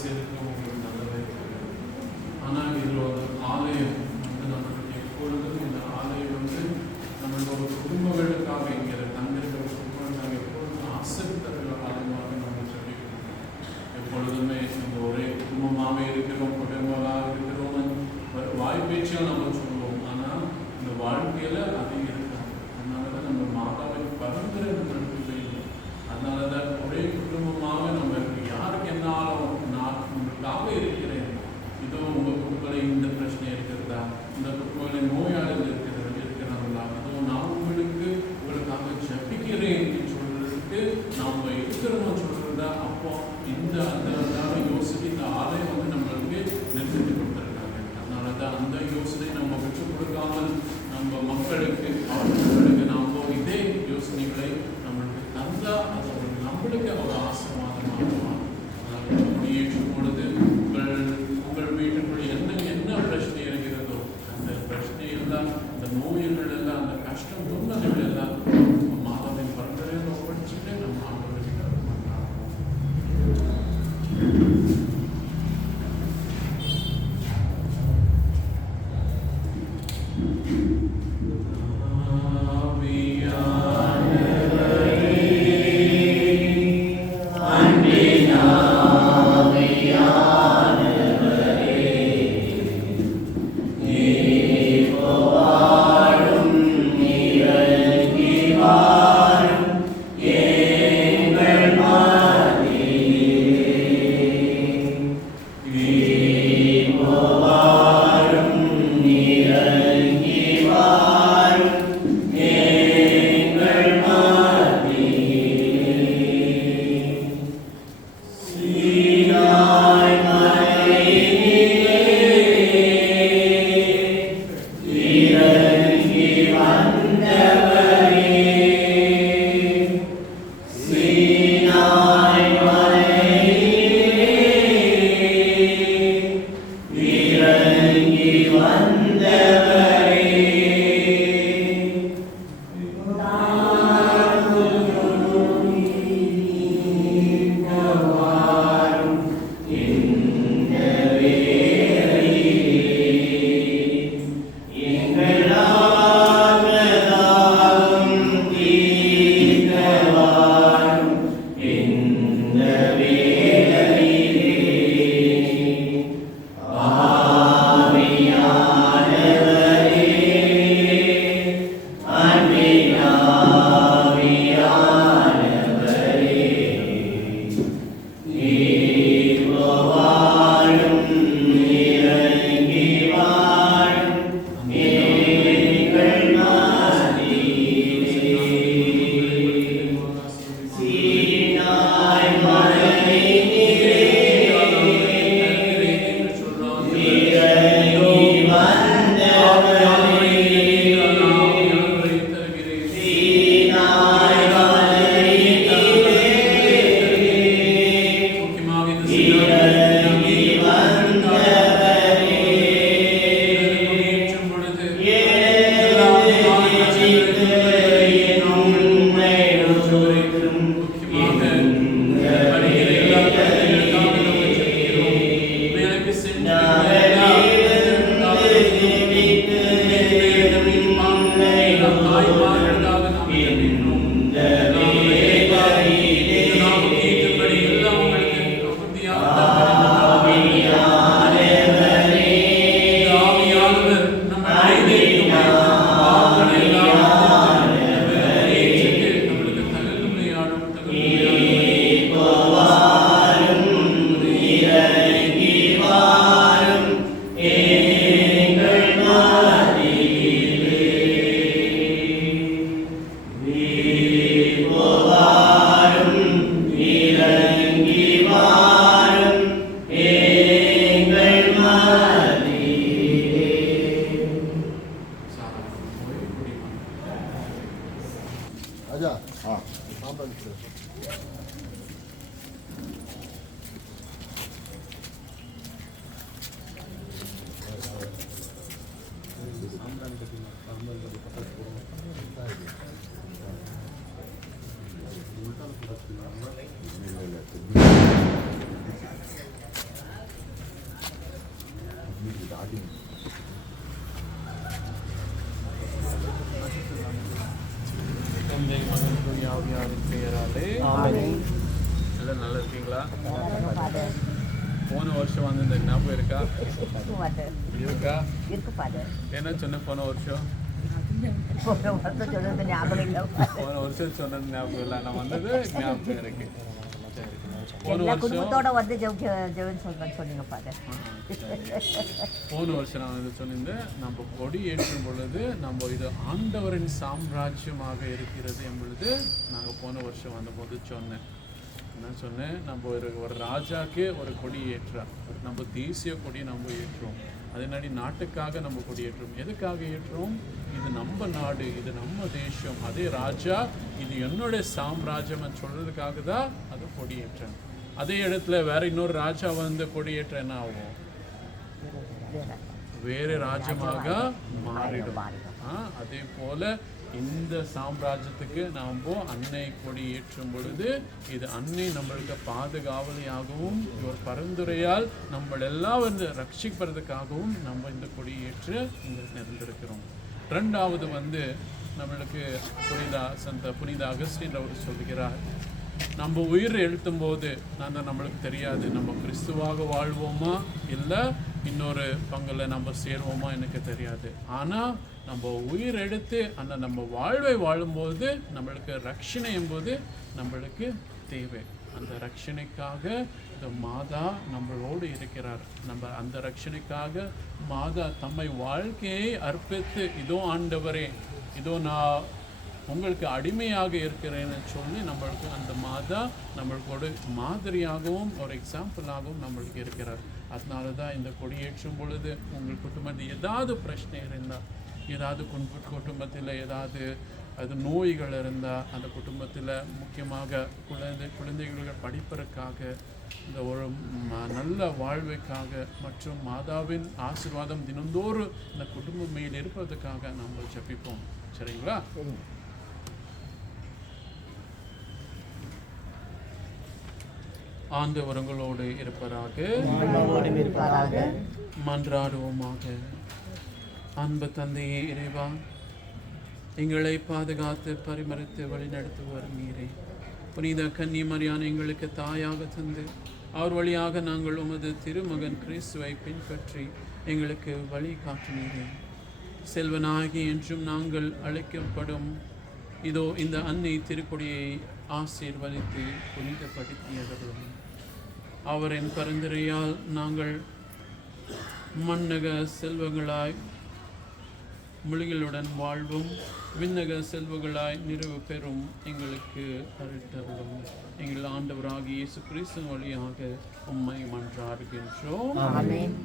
சேர்க்க உங்களுக்கு நல்லதாக இருக்கிறது. ஆனால் இதில் ஒரு ஆலயம் நம்மளுக்கு எப்பொழுதும் இந்த ஆலயம் நம்மளுக்கு ஒரு குடும்பங்களுக்காக இங்கே தங்கிருக்கிற குடும்பங்களுக்காக எப்பொழுதும் ஆசை தருகிற ஆலயமாக நம்ம சொல்லிக்கிறோம். எப்பொழுதுமே நம்ம ஒரே குடும்பமாக இருக்கிறோம், குடும்பங்களாக இருக்கிறோம், வாய்ப்பேச்சால் நம்ம சொல்லுவோம். ஆனால் இந்த வாழ்க்கையில் அது இருக்காது. அதனால தான் நம்ம மாதாவை பரம்பரை நம்மளுக்கு வேண்டும். அதனால தான் ஒரே குடும்பமாக நம்ம யாருக்கு என்னாலும் நான் உங்களுக்காக இருக்கிறேன். இதோ உங்களை இந்த பிரச்சனை இருக்கிறதா, இந்த குடும்பங்களை நோயாளிகள் இருக்கிறாங்களா, இதோ நான் உங்களுக்காக ஜபிக்கிறேன் சொல்றதுக்கு நாம் இருக்கிறோம் சொல்றதா. அப்போ இந்த அந்த யோசனை இந்த ஆலயம் நம்மளுக்கு நிறுத்தி கொடுத்துருக்காங்க. அதனால தான் அந்த யோசனை நம்ம விட்டு கொடுக்காமல் நம்ம மக்களுக்கு அவர்களுக்கு நாம் இதே யோசனைகளை நம்மளுக்கு தந்தா அது நம்மளுக்கு ஒரு ஆசீர்வாதமாக ஏற்றும் பொழுது உங்கள் வீட்டுக்குள் என்ன பிரச்சனை இருக்கிறதோ அந்த பிரச்சனையெல்லாம், அந்த நோய்கள் எல்லாம், அந்த கஷ்டம் துன்பங்கள் எல்லாம் மாதாவின் பரம்பரையில் ஒப்படைச்சுட்டு நம்ம ஆண்டவர்கிட்ட தந்தை மகன் தூய ஆவியாரின் பெயராலே எல்லாம் நல்லா இருக்கீங்களா? போன வருஷம் வந்து இந்த ஞாபகம் இருக்கா? என்ன சொன்ன போன வருஷம்? போன வருஷம் சொன்னது ஞாபகம் இல்லை, நான் வந்தது ஞாபகம் இருக்கு. போன வருஷம் நான் வந்து சொன்னிருந்தேன், நம்ம கொடி ஏற்றும் பொழுது நம்ம இது ஆண்டவரின் சாம்ராஜ்யமாக இருக்கிறது என்பது நாங்கள் போன வருஷம் வந்தபோது சொன்னேன். என்ன சொன்னேன்? நம்ம ஒரு ராஜாக்கே ஒரு கொடி ஏற்றுறோம், நம்ம தேசிய கொடி நம்ம ஏற்றுறோம். அதனாடி நாட்டுக்காக நம்ம கொடி ஏற்றுறோம். எதுக்காக ஏற்றுறோம்? இது நம்ம நாடு, இது நம்ம தேசம், அதே ராஜா இது என்னுடைய சாம்ராஜ்யம் சொல்றதுக்காக தான் அது கொடி ஏற்றேன். அதே இடத்துல வேற இன்னொரு ராஜா வந்து கொடி ஏற்ற என்ன ஆகும்? வேற ராஜ்யமாக மாறிடும். அதே போல இந்த சாம்ராஜ்யத்துக்கு நாம் அன்னை கொடி ஏற்றும் பொழுது இது அன்னை நம்மளுக்கு பாதுகாவலியாகவும் ஒரு பரிந்துரையால் நம்மளெல்லாம் வந்து ரட்சிப்பதற்காகவும் நம்ம இந்த கொடி ஏற்று இங்கே நிறைந்திருக்கிறோம். ரெண்டாவது வந்து நம்மளுக்கு புனித அகஸ்டின் அவர் சொல்லுகிறார், நம்ம உயிர் எழுத்தும் போது நம்மளுக்கு தெரியாது நம்ம கிறிஸ்துவாக வாழ்வோமா இல்லை இன்னொரு பங்கில் நம்ம சேருவோமா எனக்கு தெரியாது. ஆனால் நம்ம உயிர் எடுத்து அந்த நம்ம வாழ்வை வாழும்போது நம்மளுக்கு ரட்சணை என்பது நம்மளுக்கு தேவை. அந்த ரட்சணைக்காக இந்த மாதா நம்மளோடு இருக்கிறார். நம்ம அந்த ரட்சணைக்காக மாதா தம்மை வாழ்க்கையை அர்ப்பித்து, இதோ ஆண்டவரே, இதோ நான் உங்களுக்கு அடிமையாக இருக்கிறேன்னு சொல்லி நம்மளுக்கு அந்த மாதா நம்மளுக்கு மாதிரியாகவும் ஒரு எக்ஸாம்பிளாகவும் நம்மளுக்கு இருக்கிறார். அதனால தான் இந்த கொடியேற்றும் பொழுது உங்கள் குடும்பத்தில் ஏதாவது பிரச்சனை இருந்தால், ஏதாவது குடும்பத்தில் ஏதாவது அது நோய்கள் இருந்தால், அந்த குடும்பத்தில் முக்கியமாக குழந்தைகள் படிப்பதற்காக, இந்த ஒரு நல்ல வாழ்வுக்காக மற்றும் மாதாவின் ஆசீர்வாதம் தினந்தோறும் இந்த குடும்பம் மேல் இருப்பதற்காக நம்ம ஜெபிப்போம். சரிங்களா? ஆண்டவர் உங்களோடு இருப்பதாக. மன்றாடுவோமாக. அன்பு தந்தையே இறைவா, எங்களை பாதுகாத்து பரிமரித்து வழிநடத்துவர் நீரே. புனித கன்னிமரியான் எங்களுக்கு தாயாக தந்து அவர் வழியாக நாங்கள் உமது திருமகன் கிறிஸ்துவை பின்பற்றி எங்களுக்கு வழி காட்டினீரே. செல்வனாகி என்றும் நாங்கள் அழைக்கப்படும் இதோ இந்த அன்னை திருக்கொடியை ஆசீர்வதித்து புனிதப்படுத்தியவர்களும் அவரின் பரிந்துரையால் நாங்கள் மன்னக செல்வங்களாய் மொழிகளுடன் வாழ்வும் விண்ணக செல்வங்களாய் நிறைவு பெறும் எங்களுக்கு அருள்தருளும். எங்கள் ஆண்டவராகிய இயேசு கிறிஸ்து வழியாக உம்மை மன்றாடுகின்றோம். ஆமென்.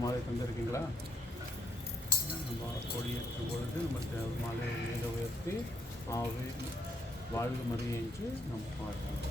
மாலை தந்திருக்கீங்களா? நம்ம கொடியேற்றும் பொழுது நம்ம மாலை மேல உயர்த்தி ஆவே வாழ்வு மறி என்று நம்ம பாடுறோம்.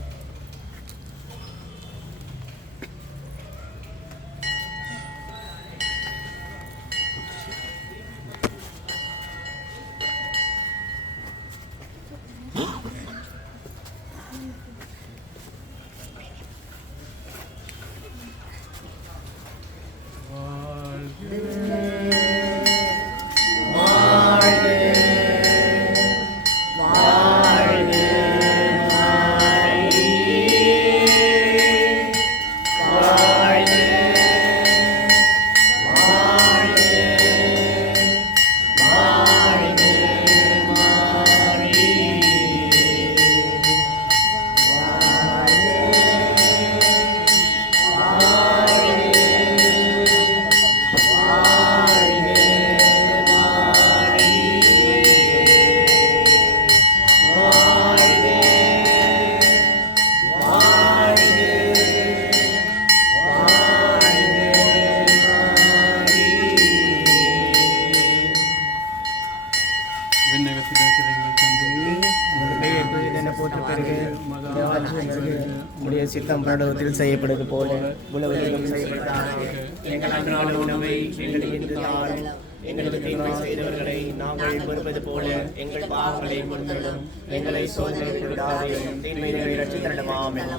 உடைய சித்தம் பரலோகத்தில் செய்யப்படுவது போல உலகிலும் செய்யப்படுவதாக. எங்கள் அன்றாட உணவை எங்களுக்கு இன்று தாரும். எங்களுக்கு தீமை செய்தவர்களை நாங்கள் பொறுப்பது போல எங்கள் பாவங்களை பொறுத்தலும். எங்களை சோதனைக்கு விடாதேயும் தீமையை ரட்சித்தருளும். ஆமென்.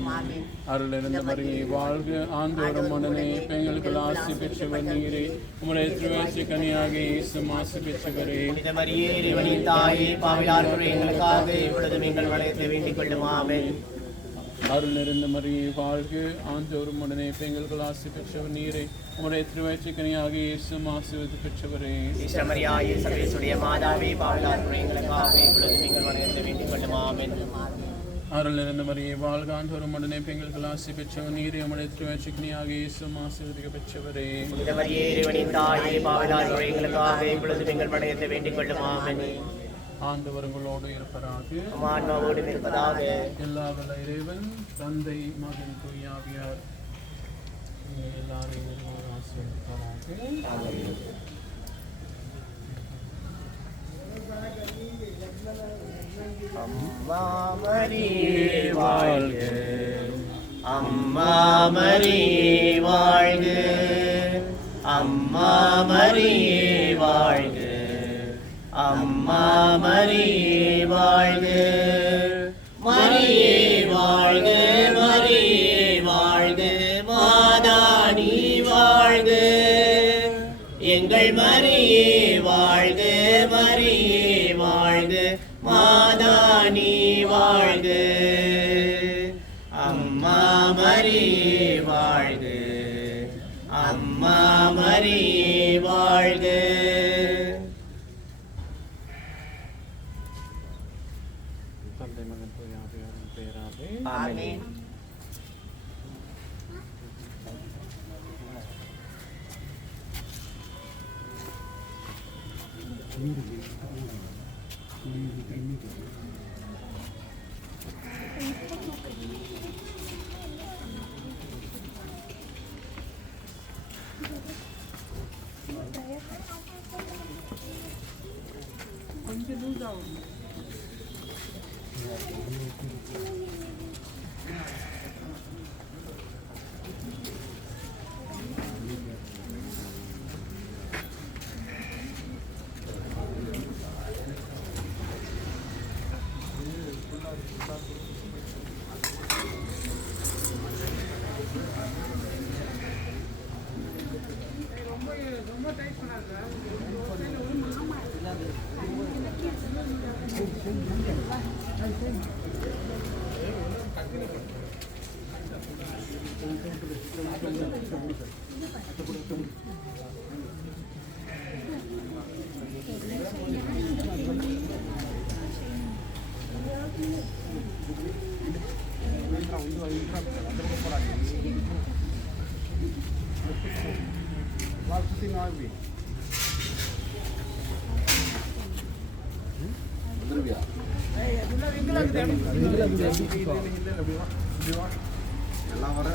அருள் இருந்த மரியே வாழ்க, ஆண்டவரும் உடனே பெண்களுக்கு ஆசி பெற்றவர் நீரே. உம்முடைய திருவயிற்று கனியாக இயேசு ஆசி பெற்றவரே. புனித மரியே, இறைவனின் தாயே, பாவிலார்க்குரிய எங்களுக்காக இப்பொழுதும் எங்கள் மரணத்தை வேண்டிக் கொள்ளும். ஆமென். அருள் நிறைந்த மரியே வாழ்க, ஆண்டவரும் உடனே பெண்களுக்கு ஆசி பெற்றவர் நீரே. உம்முடைய திருவயிற்று கனியாக இயேசு ஆசீர்வதி பெற்றவரே. மரியாயே, சர்வேசுடைய மாதாவே, பாவிலார்க்குரிய எங்களுக்காக இப்பொழுதும் எங்கள் மரணத்தை வேண்டிக் கொள்ளும். ஆமென். அருள் நிறைந்த மரியே வாழ்க, ஆண்டவரும் உடனே பெண்களுக்கு ஆசி பெற்றவர் நீரே. உம்முடைய திருவயிற்று கனியாக இயேசு ஆசீர்வதிக்க பெற்றவரே. புனித மரியே, இறைவனின் தாயே, பாவிலார்க்குரிய எங்களுக்காக இப்பொழுதும் எங்கள் மரணத்தை வேண்டிக் கொள்ளும். ஆமென். ஆண்டவர் உங்களோடு இருப்பதாக. ஆன்மாவோடு இருப்பதாக. எல்லா வல்ல இறைவன் தந்தை, மகன், தூய ஆவியார் எல்லாரையும் ஆசீர்வதிப்பாராக. அம்மா மரியே வாழ்க, அம்மா மரியே வாழ்க, அம்மா மரியே வாழ்க, அம்மா மரியே வாழ்க, மரியே வாழ்க, மரியே வாழ்க, மாதா நீ வாழ்க, எங்கள் மரியே வாழ்க, மரியே வாழ்க, மாதா நீ வாழ்க, அம்மா மரியே வாழ்க, அம்மா மரியே வாழ்க. தந்தை, மகன், தூய ஆவியாரின் பெயராலே. ஆமென். எல்லாம் வர